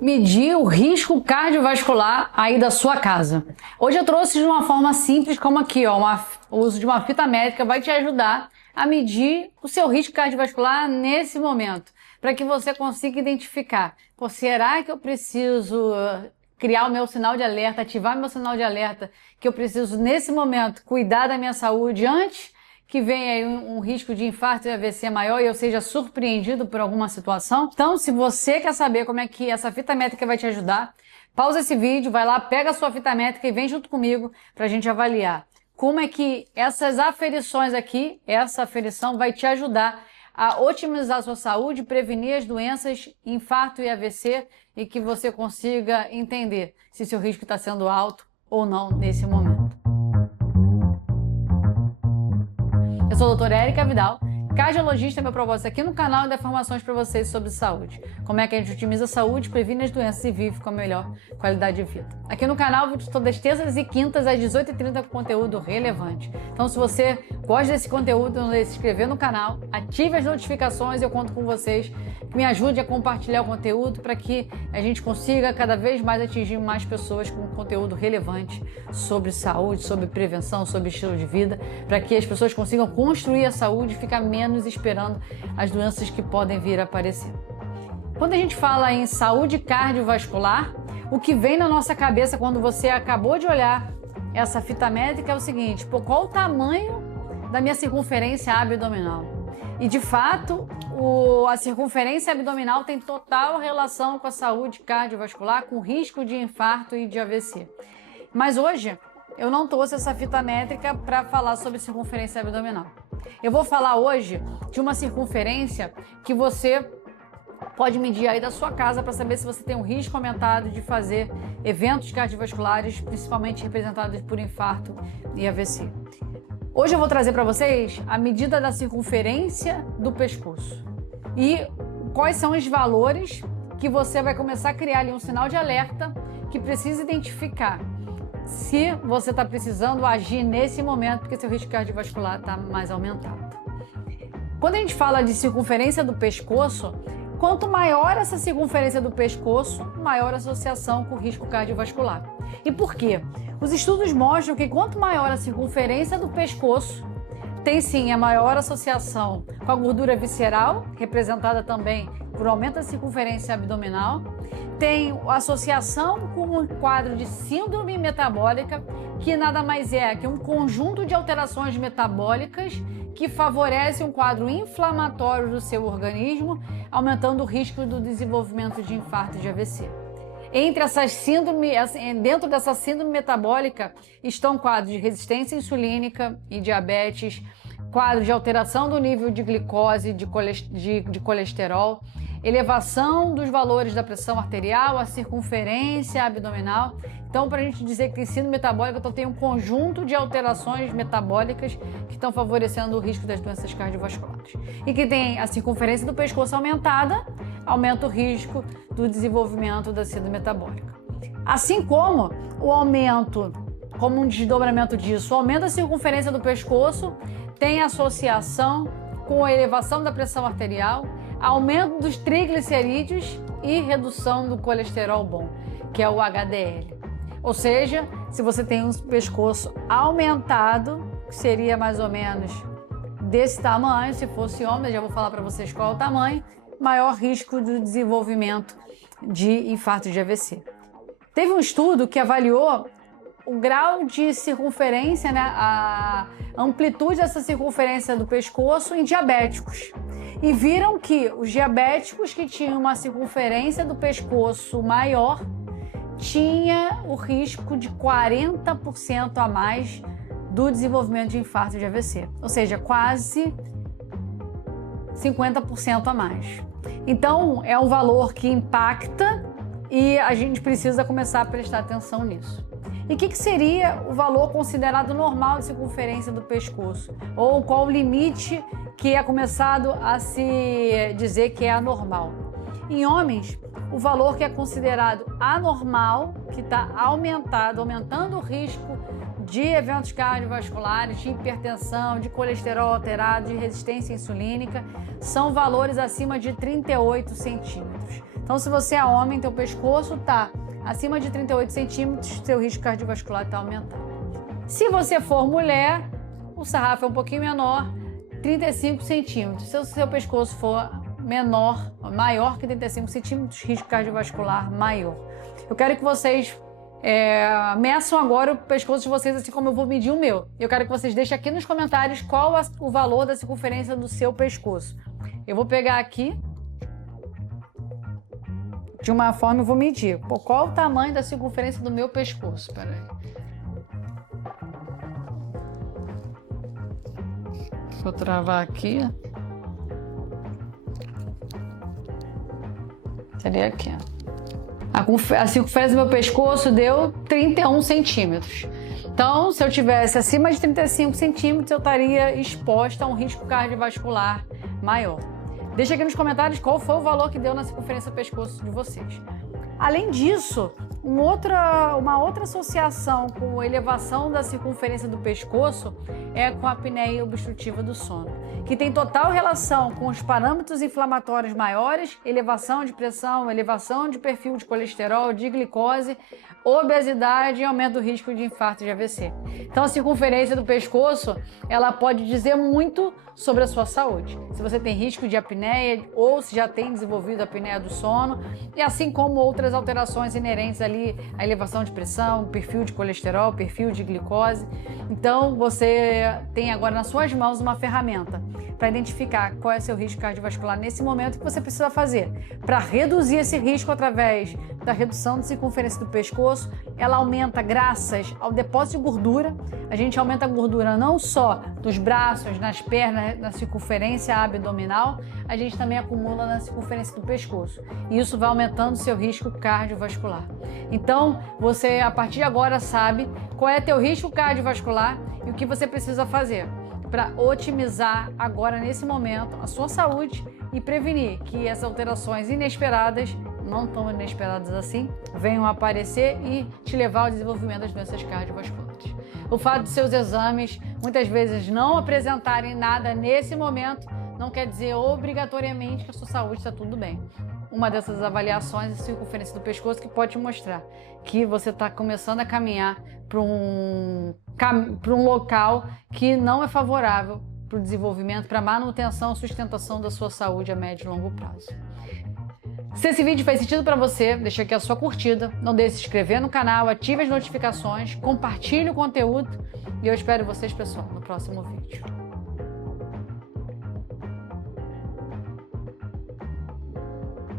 medir o risco cardiovascular aí da sua casa. Hoje eu trouxe de uma forma simples, como aqui, ó, o uso de uma fita métrica vai te ajudar a medir o seu risco cardiovascular nesse momento, para que você consiga identificar, pô, será que eu preciso criar o meu sinal de alerta, ativar meu sinal de alerta, que eu preciso nesse momento cuidar da minha saúde antes que venha aí um risco de infarto e AVC maior e eu seja surpreendido por alguma situação. Então, se você quer saber como é que essa fita métrica vai te ajudar, pausa esse vídeo, vai lá, pega a sua fita métrica e vem junto comigo para a gente avaliar como é que essas aferições aqui, essa aferição vai te ajudar a otimizar a sua saúde, prevenir as doenças, infarto e AVC e que você consiga entender se seu risco está sendo alto ou não nesse momento. Eu sou a doutora Érica Vidal, cardiologista. Meu propósito aqui no canal é dar informações para vocês sobre saúde. Como é que a gente otimiza a saúde, previne as doenças e vive com a melhor qualidade de vida. Aqui no canal, vídeos todas as terças e quintas às 18h30 com conteúdo relevante. Então, se você gosta desse conteúdo, não deixe de se inscrever no canal, ative as notificações e eu conto com vocês que me ajude a compartilhar o conteúdo para que a gente consiga cada vez mais atingir mais pessoas com conteúdo relevante sobre saúde, sobre prevenção, sobre estilo de vida, para que as pessoas consigam construir a saúde e ficar menos esperando as doenças que podem vir a aparecer. Quando a gente fala em saúde cardiovascular, o que vem na nossa cabeça quando você acabou de olhar essa fita métrica é o seguinte: pô, qual o tamanho da minha circunferência abdominal? E de fato, a circunferência abdominal tem total relação com a saúde cardiovascular, com risco de infarto e de AVC. Mas hoje eu não trouxe essa fita métrica para falar sobre circunferência abdominal. Eu vou falar hoje de uma circunferência que você pode medir aí da sua casa para saber se você tem um risco aumentado de fazer eventos cardiovasculares, principalmente representados por infarto e AVC. Hoje eu vou trazer para vocês a medida da circunferência do pescoço e quais são os valores que você vai começar a criar ali um sinal de alerta que precisa identificar se você está precisando agir nesse momento porque seu risco cardiovascular está mais aumentado. Quando a gente fala de circunferência do pescoço, quanto maior essa circunferência do pescoço, maior a associação com o risco cardiovascular. E por quê? Os estudos mostram que quanto maior a circunferência do pescoço, tem sim a maior associação com a gordura visceral, representada também por aumento da circunferência abdominal, tem associação com um quadro de síndrome metabólica, que nada mais é que um conjunto de alterações metabólicas que favorece um quadro inflamatório do seu organismo, aumentando o risco do desenvolvimento de infarto e de AVC. Entre essas síndromes, dentro dessa síndrome metabólica estão quadros de resistência insulínica e diabetes, quadros de alteração do nível de glicose, de colesterol, elevação dos valores da pressão arterial, a circunferência abdominal. Então, para a gente dizer que tem síndrome metabólica, então tem um conjunto de alterações metabólicas que estão favorecendo o risco das doenças cardiovasculares. E que tem a circunferência do pescoço aumentada, aumenta o risco do desenvolvimento da síndrome metabólica. Assim como o aumento, como um desdobramento disso, o aumento da circunferência do pescoço tem associação com a elevação da pressão arterial, aumento dos triglicerídeos e redução do colesterol bom, que é o HDL. Ou seja, se você tem um pescoço aumentado, que seria mais ou menos desse tamanho, se fosse homem, eu já vou falar para vocês qual é o tamanho, maior risco do desenvolvimento de infarto de AVC. Teve um estudo que avaliou o grau de circunferência, né, a amplitude dessa circunferência do pescoço em diabéticos. E viram que os diabéticos que tinham uma circunferência do pescoço maior tinha o risco de 40% a mais do desenvolvimento de infarto de AVC, ou seja, quase 50% a mais. Então, é um valor que impacta e a gente precisa começar a prestar atenção nisso. E o que seria o valor considerado normal de circunferência do pescoço? Ou qual o limite que é começado a se dizer que é anormal? Em homens, o valor que é considerado anormal, que está aumentando o risco de eventos cardiovasculares, de hipertensão, de colesterol alterado, de resistência insulínica, são valores acima de 38 centímetros. Então, se você é homem, teu pescoço está acima de 38 centímetros, seu risco cardiovascular está aumentando. Se você for mulher, o sarrafo é um pouquinho menor, 35 centímetros. Se o seu pescoço for maior que 35 centímetros, risco cardiovascular maior. Eu quero que vocês meçam agora o pescoço de vocês, assim como eu vou medir o meu. Eu quero que vocês deixem aqui nos comentários qual o valor da circunferência do seu pescoço. Eu vou pegar aqui, de uma forma eu vou medir. Qual o tamanho da circunferência do meu pescoço? Espera aí. Vou travar aqui. Seria aqui. A circunferência do meu pescoço deu 31 centímetros. Então, se eu tivesse acima de 35 centímetros, eu estaria exposta a um risco cardiovascular maior. Deixa aqui nos comentários qual foi o valor que deu na circunferência do pescoço de vocês. Além disso, uma outra associação com a elevação da circunferência do pescoço é com a apneia obstrutiva do sono, que tem total relação com os parâmetros inflamatórios maiores, elevação de pressão, elevação de perfil de colesterol, de glicose, obesidade e aumento do risco de infarto de AVC. Então, a circunferência do pescoço, ela pode dizer muito sobre a sua saúde. Se você tem risco de apneia ou se já tem desenvolvido a apneia do sono, e assim como outras alterações inerentes ali, a elevação de pressão, perfil de colesterol, perfil de glicose. Então, você tem agora nas suas mãos uma ferramenta para identificar qual é seu risco cardiovascular nesse momento, o que você precisa fazer para reduzir esse risco através da redução da circunferência do pescoço. Ela aumenta graças ao depósito de gordura. A gente aumenta a gordura não só dos braços, nas pernas, na circunferência abdominal, a gente também acumula na circunferência do pescoço. E isso vai aumentando o seu risco cardiovascular. Então, você a partir de agora sabe qual é teu risco cardiovascular e o que você precisa fazer para otimizar agora, nesse momento, a sua saúde e prevenir que essas alterações inesperadas, não tão inesperadas assim, venham a aparecer e te levar ao desenvolvimento das doenças cardiovasculares. O fato de seus exames muitas vezes não apresentarem nada nesse momento não quer dizer obrigatoriamente que a sua saúde está tudo bem. Uma dessas avaliações é a circunferência do pescoço, que pode te mostrar que você está começando a caminhar para um local que não é favorável para o desenvolvimento, para a manutenção e sustentação da sua saúde a médio e longo prazo. Se esse vídeo fez sentido para você, deixa aqui a sua curtida, não deixe de se inscrever no canal, ative as notificações, compartilhe o conteúdo e eu espero vocês, pessoal, no próximo vídeo.